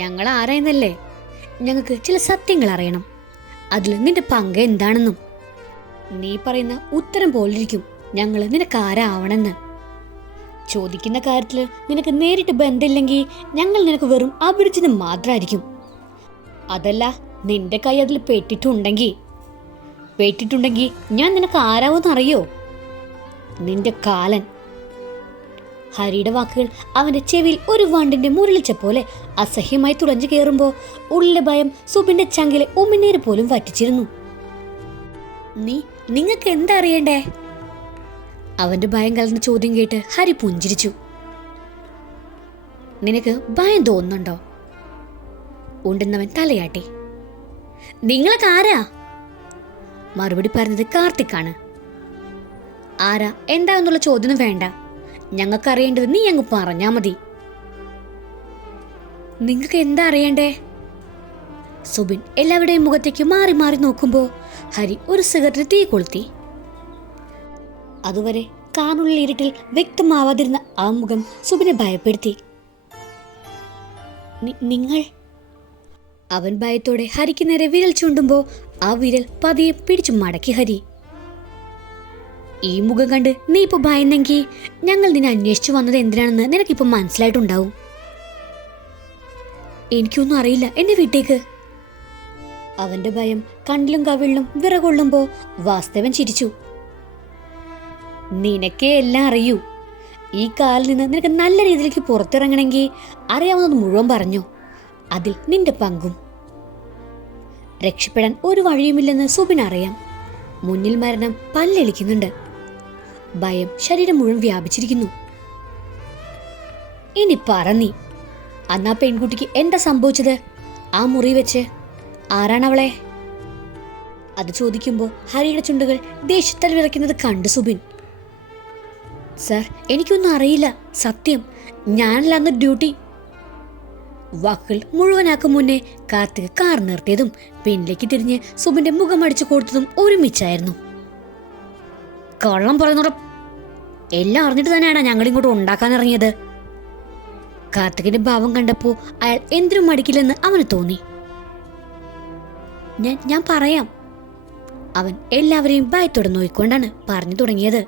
ഞങ്ങൾ ആരായെന്നല്ലേ? ഞങ്ങൾക്ക് ചില സത്യങ്ങൾ അറിയണം. അതിൽ നിന്റെ പങ്ക് എന്താണെന്നും. നീ പറയുന്ന ഉത്തരം പോലിരിക്കും ഞങ്ങൾ നിനക്ക് ആരാവണമെന്ന്. ചോദിക്കുന്ന കാര്യത്തിൽ നിനക്ക് നേരിട്ട് ബന്ധമില്ലെങ്കിൽ ഞങ്ങൾ നിനക്ക് വെറും അപരിചിതം മാത്രമായിരിക്കും. അതല്ല, നിന്റെ കൈ അതിൽ പെട്ടിട്ടുണ്ടെങ്കിൽ ഞാൻ നിനക്ക് ആരാവെന്ന് അറിയോ? നിന്റെ കാലൻ. ഹരിയുടെ വാക്കുകൾ അവന്റെ ചെവിയിൽ ഒരു വണ്ടിന്റെ മുരളിച്ച പോലെ അസഹ്യമായി തുളഞ്ഞു കയറുമ്പോൾ ഉള്ളിലെ ഭയം സുബിന്റെ ചങ്കിലെ ഉമിനീര് പോലും വറ്റിച്ചിരുന്നു. നിങ്ങൾക്ക് എന്താ അറിയണ്ടേ? അവന്റെ ഭയം കലർന്ന ചോദ്യം കേട്ട് ഹരി പുഞ്ചിരിച്ചു. നിനക്ക് ഭയം തോന്നുന്നുണ്ടോ? ഉണ്ടെന്നവൻ തലയാട്ടി. നിങ്ങളൊക്കെ ആരാ? മറുപടി പറഞ്ഞത് കാർത്തിക്കാണ്. ആരാ എന്താന്നുള്ള ചോദ്യം വേണ്ട, ഞങ്ങൾക്കറിയേണ്ടത് നീ അങ്ങ് പറഞ്ഞാ മതി. നിങ്ങൾക്ക് എന്താ അറിയണ്ടേ? സുബിൻ എല്ലാവരുടെയും മുഖത്തേക്ക് മാറി മാറി നോക്കുമ്പോ ഹരി ഒരു സിഗരറ്റ് തീ കൊളുത്തി. അതുവരെ കാറുള്ളിൽ ഇരുട്ടിൽ വ്യക്തമാവാതിരുന്ന ആ മുഖം സുബിനെ ഭയപ്പെടുത്തി. നിങ്ങൾ? അവൻ ഭയത്തോടെ ഹരിക്ക് നേരെ വിരൽ ചൂണ്ടുമ്പോ ആ വിരൽ പതിയെ പിടിച്ചു മടക്കി ഹരി. ഈ മുഖം കണ്ട് നീ ഇപ്പൊ ഭയന്നെങ്കിൽ ഞങ്ങൾ നിന്നെ അന്വേഷിച്ചു വന്നത് എന്തിനാണെന്ന് നിനക്കിപ്പോ മനസ്സിലായിട്ടുണ്ടാവും. എനിക്കൊന്നും അറിയില്ല, എന്നെ വിട്ടേക്ക്. അവന്റെ ഭയം കണ്ണിലും കവിളിലും വിറകൊള്ളുമ്പോ വാസ്തവൻ ചിരിച്ചു. നിനക്കേ എല്ലാം അറിയൂ. ഈ കാലിൽ നിന്ന് നിനക്ക് നല്ല രീതിയിലേക്ക് പുറത്തിറങ്ങണമെങ്കിൽ അറിയാവുന്നത് മുഴുവൻ പറഞ്ഞു. അതിൽ നിന്റെ പങ്കും. രക്ഷപ്പെടാൻ ഒരു വഴിയുമില്ലെന്ന് സുബിൻ അറിയാം. മുന്നിൽ മരണം പല്ലെളിക്കുന്നുണ്ട്. ഭയം ശരീരം മുഴുവൻ വ്യാപിച്ചിരിക്കുന്നു. ഇനി പറ നീ, അന്നാ പെൺകുട്ടിക്ക് എന്താ സംഭവിച്ചത്? ആ മുറി വെച്ച് ആരാണവളെ? അത് ചോദിക്കുമ്പോൾ ഹരിയുടെ ചുണ്ടുകൾ ദേഷ്യത്താൽ വിറയ്ക്കുന്നത് കണ്ടു സുബിൻ. സർ, എനിക്കൊന്നും അറിയില്ല, സത്യം. ഞാനല്ല അന്ന് ഡ്യൂട്ടി. വാക്കുകൾ മുഴുവനാക്കും മുന്നേ കാർത്തിക് കാർ നിർത്തിയതും പിന്നിലേക്ക് തിരിഞ്ഞ് സുബിന്റെ മുഖം അടിച്ചു കൊടുത്തതും ഒരുമിച്ചായിരുന്നു. കള്ളം പറയുന്നോടെ എല്ലാം അറിഞ്ഞിട്ട് തന്നെയാണ് ഞങ്ങൾ ഇങ്ങോട്ട് ഉണ്ടാക്കാൻ ഇറങ്ങിയത്. കാർത്തികിന്റെ ഭാവം കണ്ടപ്പോ അയാൾ എന്തിനും മടിക്കില്ലെന്ന് അവന് തോന്നി. ഞാൻ പറയാം. അവൻ എല്ലാവരെയും ഭയത്തോടെ നോയിക്കൊണ്ടാണ് പറഞ്ഞു തുടങ്ങിയത്.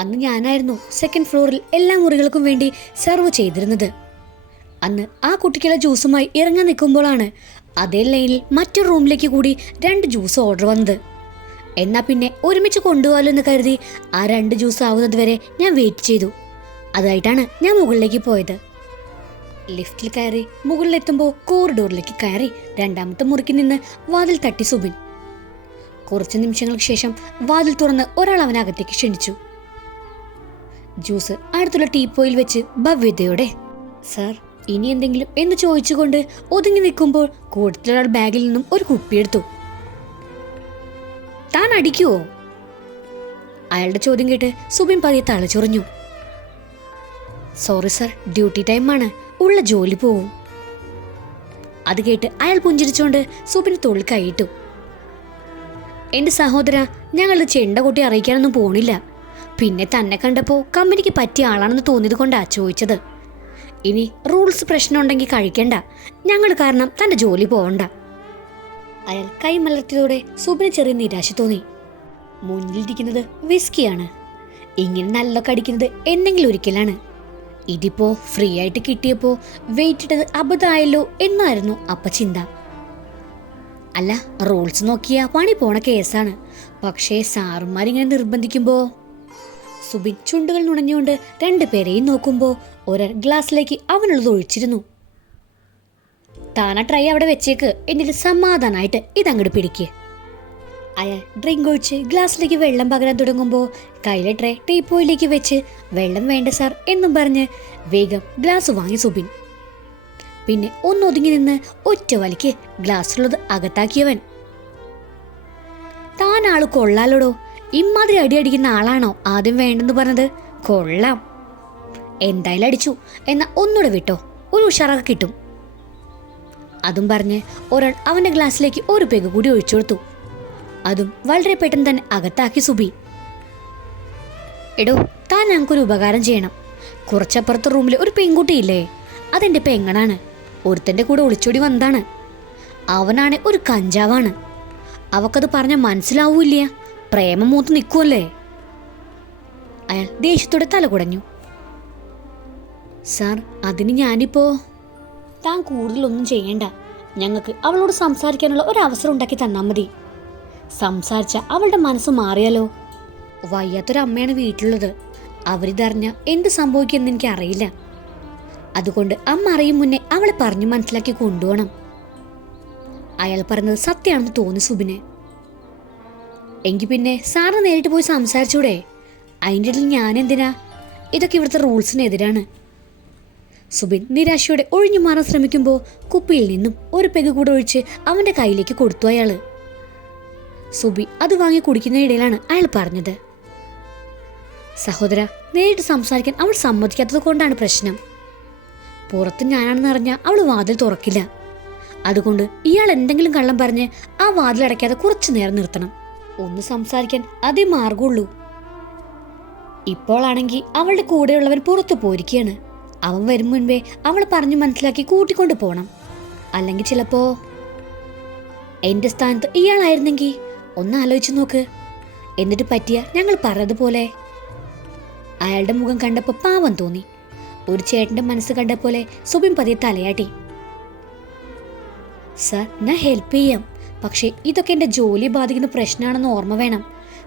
അന്ന് ഞാനായിരുന്നു സെക്കൻഡ് ഫ്ലോറിൽ എല്ലാ മുറികൾക്കും വേണ്ടി സെർവ് ചെയ്തിരുന്നത്. അന്ന് ആ കുട്ടിക്കുള്ള ജ്യൂസുമായി ഇറങ്ങാൻ നിൽക്കുമ്പോഴാണ് അതേ ലൈനിൽ മറ്റൊരു റൂമിലേക്ക് കൂടി 2 ജ്യൂസ് ഓർഡർ വന്നത്. എന്നാ പിന്നെ ഒരുമിച്ച് കൊണ്ടുപോകാലോ എന്ന് കരുതി ആ 2 ജ്യൂസ് ആവുന്നത് വരെ ഞാൻ വെയിറ്റ് ചെയ്തു. അതായിട്ടാണ് ഞാൻ മുകളിലേക്ക് പോയത്. ലിഫ്റ്റിൽ കയറി മുകളിലെത്തുമ്പോൾ കോറിഡോറിലേക്ക് കയറി 2ാമത്തെ മുറിക്ക് നിന്ന് വാതിൽ തട്ടി സുബിൻ. കുറച്ച് നിമിഷങ്ങൾക്ക് ശേഷം വാതിൽ തുറന്ന് ഒരാൾ അവനകത്തേക്ക് ക്ഷണിച്ചു. ജ്യൂസ് അടുത്തുള്ള ടീപ്പോയിൽ വെച്ച് ഭവ്യതയോടെ, സർ ഇനി എന്തെങ്കിലും എന്ന് ചോദിച്ചുകൊണ്ട് ഒതുങ്ങി നിൽക്കുമ്പോൾ കൂട്ടത്തിലൊരാൾ ബാഗിൽ നിന്നും ഒരു കുപ്പിയെടുത്തു. താൻ അടിക്കുവോ? അയാളുടെ ചോദ്യം കേട്ട് സുബിൻ പതിയെ തലചൊറിഞ്ഞു. സോറി സർ, ഡ്യൂട്ടി ടൈമാണ്, ഉള്ള ജോലി പോവും. അത് കേട്ട് അയാൾ പുഞ്ചിരിച്ചുകൊണ്ട് സുബിന് തോളിൽ കൈയിട്ടു. എന്റെ സഹോദര, ഞങ്ങൾ ചെണ്ട കൊട്ടി അറിയിക്കാനൊന്നും പോണില്ല. പിന്നെ തന്നെ കണ്ടപ്പോ കമ്പനിക്ക് പറ്റിയ ആളാണെന്ന് തോന്നിയത് കൊണ്ടാ ചോദിച്ചത്. ഇനി റൂൾസ് പ്രശ്നമുണ്ടെങ്കിൽ കഴിക്കണ്ട, ഞങ്ങൾ കാരണം തന്റെ ജോലി പോവണ്ട. അയാൾ കൈമലർത്തിയതോടെ സുബിന് ചെറിയ നിരാശ തോന്നി. മുന്നിലിരിക്കുന്നത് വിസ്കിയാണ്. ഇങ്ങനെ നല്ല കടിക്കുന്നത് എന്തെങ്കിലും ഒരിക്കലാണ്. ഇതിപ്പോ ഫ്രീ ആയിട്ട് കിട്ടിയപ്പോ വെയിറ്റ് ഇട്ടത് അബദ്ധമായല്ലോ എന്നായിരുന്നു അപ്പ ചിന്ത. അല്ല, റൂൾസ് നോക്കിയാ പണി പോണ കേസാണ്. പക്ഷേ സാറുമാരിങ്ങനെ നിർബന്ധിക്കുമ്പോ. സുബിൻ ചുണ്ടുകൾ നുണഞ്ഞുകൊണ്ട് 2 പേരെയും നോക്കുമ്പോൾ ഒരാൾ ഗ്ലാസ്സിലേക്ക് അവനുള്ളത് ഒഴിച്ചിരുന്നു. താന ട്രൈ അവിടെ വെച്ചേക്ക്, എന്നിട്ട് സമാധാനായിട്ട് ഇതങ്ങോട്ട് പിടിക്ക്. അയാൾ ഡ്രിങ്ക് ഒഴിച്ച് ഗ്ലാസ്സിലേക്ക് വെള്ളം പകരാൻ തുടങ്ങുമ്പോൾ കയ്യിലെ ട്രേ ടീപ്പോയിലേക്ക് വെച്ച് വെള്ളം വേണ്ട സാർ എന്നും പറഞ്ഞ് വേഗം ഗ്ലാസ് വാങ്ങി സുബിൻ. പിന്നെ ഒന്നൊതുങ്ങി നിന്ന് ഒറ്റ വലിക്ക് ഗ്ലാസ്സിലുള്ളത് അകത്താക്കിയവൻ. താൻ ആള് കൊള്ളാലോടോ, ഇമ്മാതിരി അടിയടിക്കുന്ന ആളാണോ ആദ്യം വേണ്ടെന്ന് പറഞ്ഞത്? കൊള്ളാം, എന്തായാലും അടിച്ചു, എന്നാ ഒന്നുകൂടെ വിട്ടോ, ഒരു ഉഷാറൊക്കെ കിട്ടും. അതും പറഞ്ഞ് ഒരാൾ അവന്റെ ഗ്ലാസ്സിലേക്ക് ഒരു പെഗ് കൂടി ഒഴിച്ചു കൊടുത്തു. അതും വളരെ പെട്ടെന്ന് തന്നെ അകത്താക്കി സുബി. എടോ, താൻ ഞങ്ങൾക്കൊരു ഉപകാരം ചെയ്യണം. കുറച്ചപ്പുറത്തെ റൂമിൽ ഒരു പെൺകുട്ടിയില്ലേ, അതെന്റെ പെങ്ങണാണ്. ഒരുത്തൻ്റെ കൂടെ ഒളിച്ചോടി വന്നതാണ്. അവനാണ് ഒരു കഞ്ചാവാണ്. അവക്കത് പറഞ്ഞാൽ മനസ്സിലാവൂല്ല. പ്രേമം മൂത്ത് നിൽക്കുമല്ലേ. അയാൾ ദേഷ്യത്തോടെ തല കുടഞ്ഞു. സാർ, അതിന് ഞാനിപ്പോ... താൻ കൂടുതലൊന്നും ചെയ്യണ്ട. ഞങ്ങൾക്ക് അവളോട് സംസാരിക്കാനുള്ള ഒരവസരം ഉണ്ടാക്കി തന്നാൽ മതി. സംസാരിച്ച അവളുടെ മനസ്സ് മാറിയാലോ. വയ്യാത്തൊരമ്മയാണ് വീട്ടിലുള്ളത്. അവരിതറിഞ്ഞ എന്ത് സംഭവിക്കുമെന്ന് എനിക്ക് അറിയില്ല. അതുകൊണ്ട് അമ്മ അറിയും മുന്നേ അവളെ പറഞ്ഞു മനസ്സിലാക്കി കൊണ്ടുപോകണം. അയാൾ പറഞ്ഞത് സത്യമാണെന്ന് തോന്നി സുബിന്. എങ്കിൽ പിന്നെ സാറിന് നേരിട്ട് പോയി സംസാരിച്ചൂടെ? അതിൻ്റെ ഇടയിൽ ഞാനെന്തിനാ? ഇതൊക്കെ ഇവിടുത്തെ റൂൾസിനെതിരാണ്. സുബിൻ നിരാശയോടെ ഒഴിഞ്ഞു മാറാൻ ശ്രമിക്കുമ്പോൾ കുപ്പിയിൽ നിന്നും ഒരു പെഗ് കൂടെ ഒഴിച്ച് അവൻ്റെ കയ്യിലേക്ക് കൊടുത്തു അയാൾ. സുബി അത് വാങ്ങി കുടിക്കുന്നതിനിടയിലാണ് അയാൾ പറഞ്ഞത്, സഹോദര, നേരിട്ട് സംസാരിക്കാൻ അവൾ സമ്മതിക്കാത്തത് കൊണ്ടാണ് പ്രശ്നം. പുറത്ത് ഞാനാണെന്ന് അറിഞ്ഞാൽ അവൾ വാതിൽ തുറക്കില്ല. അതുകൊണ്ട് ഇയാൾ എന്തെങ്കിലും കള്ളം പറഞ്ഞ് ആ വാതിൽ അടയ്ക്കാതെ കുറച്ചു നേരം നിർത്തണം. ഒന്ന് സംസാരിക്കാൻ അതേ മാർഗമുള്ളൂ. ഇപ്പോഴാണെങ്കിൽ അവളുടെ കൂടെയുള്ളവൻ പുറത്തു പോയിരിക്കുകയാണ്. അവൻ വരും മുൻപേ അവളെ പറഞ്ഞു മനസ്സിലാക്കി കൂട്ടിക്കൊണ്ട് പോകണം. അല്ലെങ്കിൽ ചിലപ്പോ എന്റെ സ്ഥാനത്ത് ഇയാളായിരുന്നെങ്കിൽ ഒന്ന് ആലോചിച്ചു നോക്ക്. എന്നിട്ട് പറ്റിയ ഞങ്ങൾ പറഞ്ഞതുപോലെ. അയാളുടെ മുഖം കണ്ടപ്പോൾ പാവം തോന്നി. ഒരു ചേട്ടന്റെ മനസ്സ് കണ്ട പോലെ സുബിൻ പതിയെ തലയാട്ടി. സാർ, ഞാൻ ഹെൽപ്പ് ചെയ്യാം. പക്ഷേ ഇതൊക്കെ എൻ്റെ ജോലി ബാധിക്കുന്ന പ്രശ്നമാണെന്ന് ഓർമ്മ വേണം.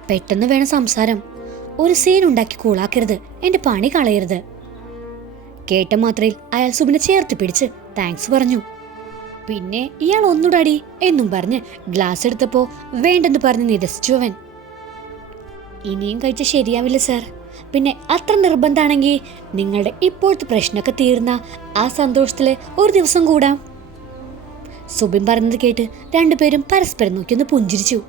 പെട്ടെന്ന് വേണം സംസാരം. ഒരു സീൻ ഉണ്ടാക്കി കൂളാക്കരുത്. എൻ്റെ പണി കളയരുത്. കേട്ട മാത്രയിൽ അയാൾ സുബിനെ ചേർത്ത് പിടിച്ച് താങ്ക്സ് പറഞ്ഞു. പിന്നെ ഇയാൾ ഒന്നുകൂടി എന്നും പറഞ്ഞ് ഗ്ലാസ് എടുത്തപ്പോൾ വേണ്ടെന്ന് പറഞ്ഞ് നിരസിച്ചു അവൻ. ഇനിയും കഴിച്ച ശരിയാവില്ല സാർ. പിന്നെ അത്ര നിർബന്ധമാണെങ്കിൽ നിങ്ങളുടെ ഇപ്പോഴത്തെ പ്രശ്നമൊക്കെ തീർന്ന ആ സന്തോഷത്തിൽ ഒരു ദിവസം കൂടാം. സുബിൻ പറഞ്ഞത് കേട്ട് രണ്ടുപേരും പരസ്പരം നോക്കിയൊന്ന് പുഞ്ചിരിച്ചു.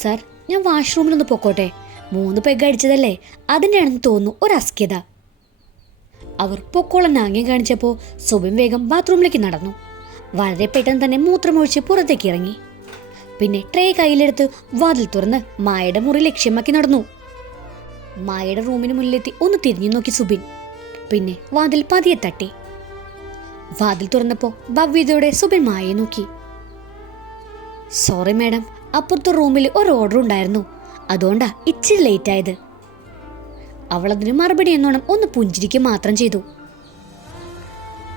സാർ, ഞാൻ വാഷ്റൂമിലൊന്ന് പൊക്കോട്ടെ. 3 പെഗ് അടിച്ചതല്ലേ, അതിൻ്റെയാണെന്ന് തോന്നുന്നു ഒരു അസ്ക്യത. അവർ പൊക്കോളം ആംഗ്യം കാണിച്ചപ്പോൾ സുബിൻ വേഗം ബാത്റൂമിലേക്ക് നടന്നു. വളരെ പെട്ടെന്ന് തന്നെ മൂത്രമൊഴിച്ച് പുറത്തേക്ക് ഇറങ്ങി. പിന്നെ ട്രേ കയ്യിലെടുത്ത് വാതിൽ തുറന്ന് മായയുടെ മുറി ലക്ഷ്യമാക്കി നടന്നു. മായയുടെ റൂമിന് മുന്നിലെത്തി ഒന്ന് തിരിഞ്ഞു നോക്കി സുബിൻ. പിന്നെ വാതിൽ പതിയെ തട്ടി. വാതിൽ തുറന്നപ്പോൾ ഭവ്യതയോടെ സുബിൻ മായയെ നോക്കി. സോറി മാഡം, അപ്പുറത്തെ റൂമിൽ ഒരു ഓർഡർ ഉണ്ടായിരുന്നു. അതുകൊണ്ടാ ഇച്ചിരി ലേറ്റ് ആയത്. അവളതിന് മറുപടി എന്നോണം ഒന്ന് പുഞ്ചിരിക്കുക മാത്രം ചെയ്തു.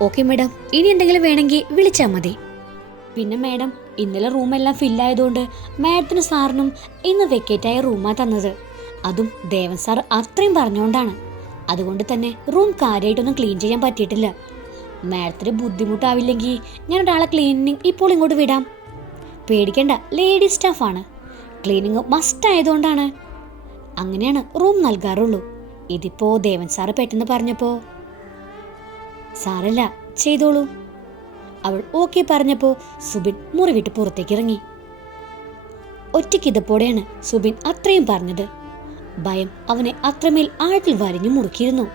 ഓക്കെ മാഡം, ഇനി എന്തെങ്കിലും വേണമെങ്കിൽ വിളിച്ചാൽ മതി. പിന്നെ മാഡം, ഇന്നലെ റൂമെല്ലാം ഫില്ലായതുകൊണ്ട് മാഡത്തിന് സാറിനും ഇന്ന് വെക്കേറ്റായ റൂമാണ് തന്നത്. അതും ദേവൻ സാർ അത്രയും പറഞ്ഞുകൊണ്ടാണ്. അതുകൊണ്ട് തന്നെ റൂം കാര്യമായിട്ടൊന്നും ക്ലീൻ ചെയ്യാൻ പറ്റിയിട്ടില്ല. മാഡത്തിന് ബുദ്ധിമുട്ടാവില്ലെങ്കിൽ ഞാൻ ഒരാളെ ക്ലീനിങ് ഇപ്പോൾ ഇങ്ങോട്ട് വിടാം. പേടിക്കേണ്ട, ലേഡി സ്റ്റാഫാണ്. ക്ലീനിങ് മസ്റ്റ് ആയതുകൊണ്ടാണ് അങ്ങനെയാണ് റൂം നൽകാറുള്ളൂ. ഇതിപ്പോ ദേവൻ സാറ് പെട്ടെന്ന് പറഞ്ഞപ്പോ സാരല്ല, ചെയ്തോളൂ. അവൾ ഓക്കെ പറഞ്ഞപ്പോ സുബിൻ മുറി വിട്ട് പുറത്തേക്ക് ഇറങ്ങി. ഒറ്റയ്ക്കിതപ്പോടെയാണ് സുബിൻ അത്രയും പറഞ്ഞത്. ഭയം അവനെ അത്രമേൽ ആഴത്തിൽ വരിഞ്ഞു മുറുക്കിയിരുന്നു.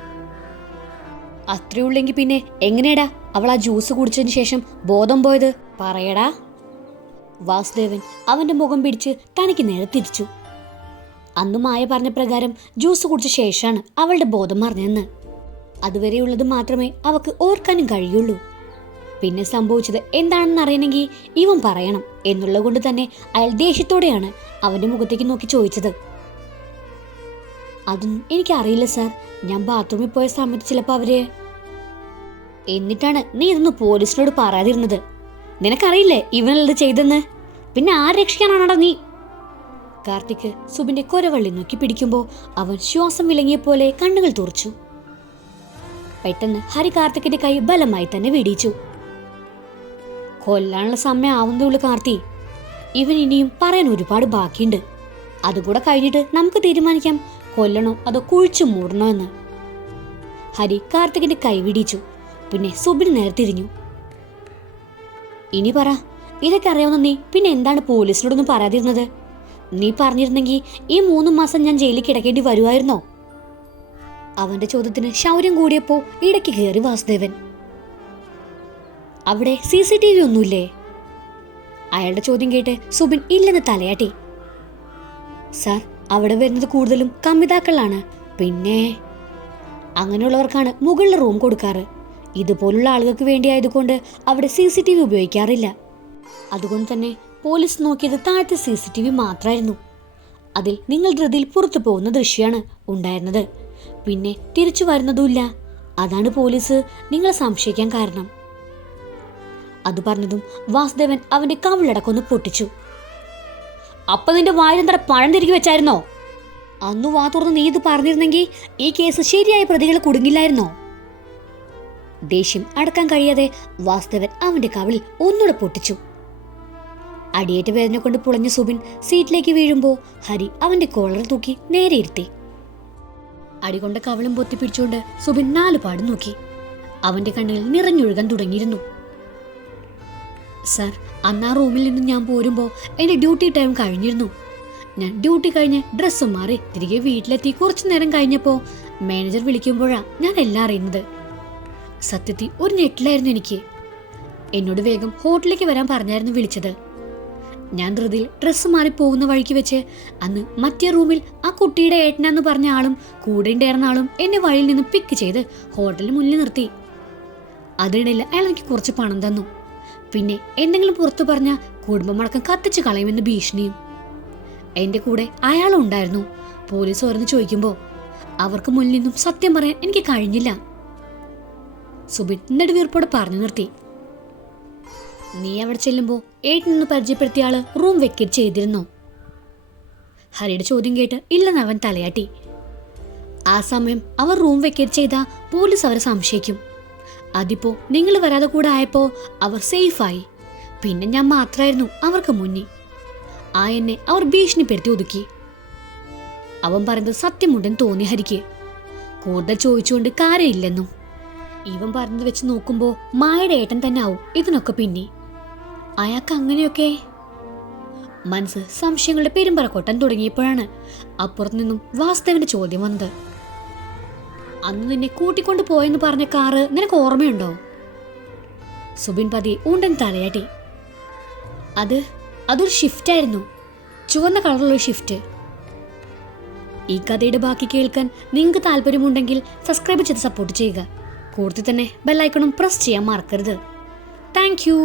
അത്രയുള്ളെങ്കിൽ പിന്നെ എങ്ങനെയാടാ അവൾ ആ ജ്യൂസ് കുടിച്ചതിന് ശേഷം ബോധം പോയത്? പറയടാ. വാസുദേവൻ അവന്റെ മുഖം പിടിച്ച് തനിക്ക് നേരെ തിരിച്ചു. അന്ന് മായ പറഞ്ഞ പ്രകാരം ജ്യൂസ് കുടിച്ച ശേഷമാണ് അവളുടെ ബോധം മറിഞ്ഞെന്ന്. അതുവരെയുള്ളത് മാത്രമേ അവക്ക് ഓർക്കാനും കഴിയുള്ളൂ. പിന്നെ സംഭവിച്ചത് എന്താണെന്ന് അറിയണമെങ്കിൽ ഇവൻ പറയണം എന്നുള്ളത് കൊണ്ട് തന്നെ അയാൾ ദേഷ്യത്തോടെയാണ് അവന്റെ മുഖത്തേക്ക് നോക്കി ചോദിച്ചത്. അതൊന്നും എനിക്കറിയില്ല സാർ. ഞാൻ ബാത്റൂമിൽ പോയ സമയത്ത് ചിലപ്പോൾ അവര്... എന്നിട്ടാണ് നീ ഇതൊന്ന് പോലീസിനോട് പറയാതിരുന്നത്? നിനക്കറിയില്ലേ ഇവനല്ലത് ചെയ്തെന്ന്? പിന്നെ ആര് രക്ഷിക്കാനാണടാ നീ? കാർത്തിക് സുബിന്റെ കൊരവള്ളി നോക്കി പിടിക്കുമ്പോൾ അവൻ ശ്വാസം വിലങ്ങിയപ്പോലെ കണ്ണുകൾ തുറച്ചു. പെട്ടെന്ന് ഹരി കാർത്തിക്കിന്റെ കൈ ബലമായി തന്നെ വെടിയിച്ചു. കൊല്ലാനുള്ള സമയം ആവുന്നതുള്ളൂ കാർത്തി. ഇവൻ ഇനിയും പറയാൻ ഒരുപാട് ബാക്കിയുണ്ട്. അതുകൂടെ കഴിഞ്ഞിട്ട് നമുക്ക് തീരുമാനിക്കാം കൊല്ലണോ അതോ കുഴിച്ചു മൂടണോ എന്ന്. ഹരി കാർത്തികിന്റെ കൈ വിടിച്ചു. പിന്നെ സുബിന് നേരെ തിരിഞ്ഞു. ഇനി പറ, ഇതൊക്കെ അറിയാവുന്ന നീ പിന്നെ എന്താണ് പോലീസിനോടൊന്നും പറയാതിരുന്നത്? നീ പറഞ്ഞിരുന്നെങ്കിൽ ഈ 3 മാസം ഞാൻ ജയിലിൽ കിടക്കേണ്ടി വരുമായിരുന്നോ? അവന്റെ ചോദ്യത്തിന് ശൗര്യം കൂടിയപ്പോ ഇടയ്ക്ക് കയറി വാസുദേവൻ. അവിടെ CCTV ഒന്നുമില്ലേ? അയാളുടെ ചോദ്യം കേട്ട് സുബിൻ ഇല്ലെന്ന് തലയാട്ടി. സാർ, അവിടെ വരുന്നത് കൂടുതലും കമ്മിതാക്കളാണ്. പിന്നെ അങ്ങനെയുള്ളവർക്കാണ് മുകളിൽ റൂം കൊടുക്കാറ്. ഇതുപോലുള്ള ആളുകൾക്ക് വേണ്ടിയായതുകൊണ്ട് അവിടെ CCTV ഉപയോഗിക്കാറില്ല. അതുകൊണ്ട് തന്നെ പോലീസ് നോക്കിയത് താഴത്തെ CCTV മാത്രമായിരുന്നു. അതിൽ നിങ്ങൾ ധൃതിയിൽ പുറത്തു പോകുന്ന ദൃശ്യമാണ് ഉണ്ടായിരുന്നത്. പിന്നെ തിരിച്ചു വരുന്നതുമില്ല. അതാണ് പോലീസ് നിങ്ങളെ സംശയിക്കാൻ കാരണം. അത് പറഞ്ഞതും വാസുദേവൻ അവന്റെ കവിളടക്കൊന്ന് പൊട്ടിച്ചു. അപ്പൊ നിന്റെ വായിലെന്തട പഴം തിരികെ വെച്ചായിരുന്നോ? അന്ന് വാ തുറന്ന് നീ ഇത് പറഞ്ഞിരുന്നെങ്കിൽ ഈ കേസ് ശരിയായ പ്രതികൾ കുടുങ്ങില്ലായിരുന്നോ? ദേഷ്യം അടക്കാൻ കഴിയാതെ വാസുദേവൻ അവന്റെ കവിളിൽ ഒന്നുകൂടെ പൊട്ടിച്ചു. അടിയേറ്റ വേദന കൊണ്ട് പുളഞ്ഞ സുബിൻ സീറ്റിലേക്ക് വീഴുമ്പോൾ ഹരി അവന്റെ കോളറിൽ തൂക്കി നേരെ ഇരുത്തി. അടികൊണ്ട കവിളും പൊത്തിപ്പിടിച്ചുകൊണ്ട് സുബിൻ 4 പാട് നോക്കി. അവന്റെ കണ്ണുകൾ നിറഞ്ഞൊഴുകാൻ തുടങ്ങിയിരുന്നു. സാർ, അന്ന് ആ റൂമിൽ നിന്നും ഞാൻ പോരുമ്പോൾ എൻ്റെ ഡ്യൂട്ടി ടൈം കഴിഞ്ഞിരുന്നു. ഞാൻ ഡ്യൂട്ടി കഴിഞ്ഞ് ഡ്രസ്സ് മാറി തിരികെ വീട്ടിലെത്തി കുറച്ചു നേരം കഴിഞ്ഞപ്പോൾ മാനേജർ വിളിക്കുമ്പോഴാണ് ഞാൻ എല്ലാം അറിയുന്നത്. സത്യത്തിൽ ഒരു ഞെട്ടിലായിരുന്നു എനിക്ക്. എന്നോട് വേഗം ഹോട്ടലിലേക്ക് വരാൻ പറഞ്ഞായിരുന്നു വിളിച്ചത്. ഞാൻ ധൃതിയിൽ ഡ്രസ്സ് മാറി പോകുന്ന വഴിക്ക് വെച്ച് അന്ന് മറ്റേ റൂമിൽ ആ കുട്ടിയുടെ ഏട്ടനാന്ന് പറഞ്ഞ ആളും കൂടെ ഉണ്ടായിരുന്ന ആളും എന്നെ വഴിയിൽ നിന്ന് പിക്ക് ചെയ്ത് ഹോട്ടലിന് മുന്നിൽ നിർത്തി. അതിനിടയിൽ അയാൾ എനിക്ക് കുറച്ച് പണം തന്നു. പിന്നെ എന്തെങ്കിലും പുറത്തു പറഞ്ഞാൽ കുടുംബമടക്കം കത്തിച്ച് കളയുമെന്ന് ഭീഷണിയും. എൻ്റെ കൂടെ അയാളും ഉണ്ടായിരുന്നു. പോലീസ് ഓരോന്ന് ചോദിക്കുമ്പോൾ അവർക്ക് മുന്നിൽ നിന്നും സത്യം പറയാൻ എനിക്ക് കഴിഞ്ഞില്ല. സുബിൻ നെടുവീർപ്പോടെ പറഞ്ഞു നിർത്തി. നീ അവിടെ ചെല്ലുമ്പോൾ ഏട്ടനൊന്ന് പരിചയപ്പെടുത്തിയ ആള് റൂം വെക്കേറ്റ് ചെയ്തിരുന്നോ? ഹരിയുടെ ചോദ്യം കേട്ട് ഇല്ലെന്ന് അവൻ തലയാട്ടി. ആ സമയം അവർ റൂം വെക്കേറ്റ് ചെയ്താൽ പോലീസ് അവരെ സംശയിക്കും. അതിപ്പോ നിങ്ങൾ വരാതെ കൂടെ ആയപ്പോ അവർ സേഫായി. പിന്നെ ഞാൻ മാത്രമായിരുന്നു അവർക്ക് മുന്നിൽ. ആ എന്നെ അവർ ഭീഷണിപ്പെടുത്തി ഒതുക്കി. അവൻ പറയുന്നത് സത്യമുണ്ടെന്ന് തോന്നി ഹരിക്ക്. കൂടുതൽ ചോദിച്ചുകൊണ്ട് കാര്യമില്ലെന്നും. ഇവൻ പറഞ്ഞത് വെച്ച് നോക്കുമ്പോൾ മായയുടെ ഏട്ടൻ തന്നെ ആവും ഇതിനൊക്കെ പിന്നെ. അയാൾക്ക് അങ്ങനെയൊക്കെ മനസ്സ് സംശയങ്ങളുടെ പെരുമ്പറക്കൊട്ടാൻ തുടങ്ങിയപ്പോഴാണ് അപ്പുറത്തു നിന്നും വാസുദേവന്റെ ചോദ്യം വന്നത്. അന്ന് നിന്നെ കൂട്ടിക്കൊണ്ട് പോയെന്ന് പറഞ്ഞ കാറ് നിനക്ക് ഓർമ്മയുണ്ടോ? സുബിൻ പതി ഉണ്ടൻ തലയാട്ടി. അതൊരു ഷിഫ്റ്റായിരുന്നു. ചുവന്ന കളറുള്ള ഷിഫ്റ്റ്. ഈ കഥയുടെ ബാക്കി കേൾക്കാൻ നിങ്ങൾക്ക് താല്പര്യമുണ്ടെങ്കിൽ സബ്സ്ക്രൈബ് ചെയ്ത് സപ്പോർട്ട് ചെയ്യുക. കൂടുതൽ തന്നെ ബെല്ലൈക്കണും പ്രസ് ചെയ്യാൻ മറക്കരുത്. Thank you.